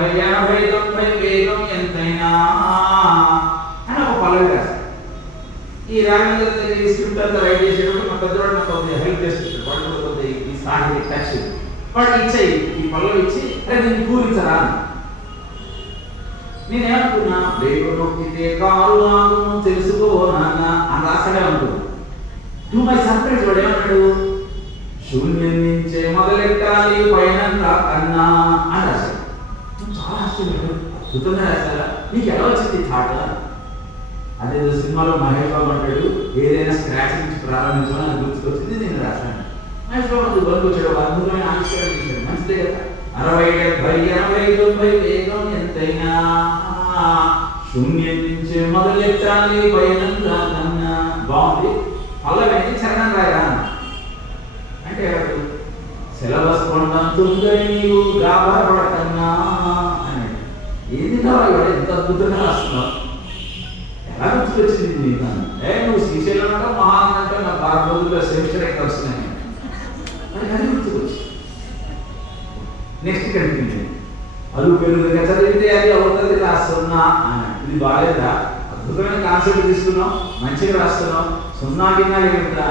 డెబ్బై ఎనభై తొంభై వేగం ఎంతైనా అని ఒక పల్లవి రాశారు ఈ రాఘవేంద్ర ఈ స్క్రిప్ట్ అంతా రైట్ చేసేటప్పుడు మా పెద్దవాడు నాకు కొద్దిగా హెల్ప్ చేస్తుంటాడు. వాళ్ళు కూడా కొద్దిగా ఈ సాహిత్య టచ్ వాళ్ళు ఇచ్చాయి ఈ పల్లవి ఇచ్చి అరే దీన్ని పూరించరా? నేనేమనుకున్నా బ్రేకు నొక్కితే కారు ఆగును తెలుసుకో నాన్న అని రాసడే ఉంటుంది టూ మై సర్ప్రైజ్ వాడు ఏమన్నాడు? శూన్యం నుంచే మొదలెట్టాలి పైన కన్నా అని చాలా ఆశ్చర్యం అద్భుతంగా రాశారా నీకు ఎలా వచ్చింది థాట్ అదేదో సినిమాలో మహేష్ బాబు అంటాడు ఏదైనా స్క్రాచ్ నుంచి ప్రారంభించాలని అది గుర్తుకొచ్చింది నేను రాశాను మహేష్ బాబు అది బరుకు వచ్చాడు అద్భుతమైన ఆవిష్కరణ చేశాడు మంచిదే కదా అరవై డెబ్బై ఎనభై తొంభై వేగం ఎంతైనా శూన్యం నుంచి మొదలెట్టాలి పైన రాకన్నా బాగుంది పల్లవేంటి చరణం రాయరా అంటే ఎవరు? సిలబస్ కొండంతుందని నీవు గాబరపడకన్నా అని వాడు రాస్తున్నావు ఎలా గుర్తుకొచ్చింది నీకు? ఏ నువ్వు శ్రీశైలం అంటే మహాన్ అంటే నాకు బాగా రోజుల్లో సెమిస్టర్ ఎక్కడ వస్తున్నాయి? అని అది గుర్తుకొచ్చి నెక్స్ట్ కంటిన్యూ అదుపు పెరుగుగా చదివితే అది అవుతుంది రాస్తున్నా అని. ఇది బాగాలేదా? అద్భుతమైన కాన్సెప్ట్ తీసుకున్నాం మంచిగా రాస్తున్నాం సున్నా గిన్నా ఏమిటా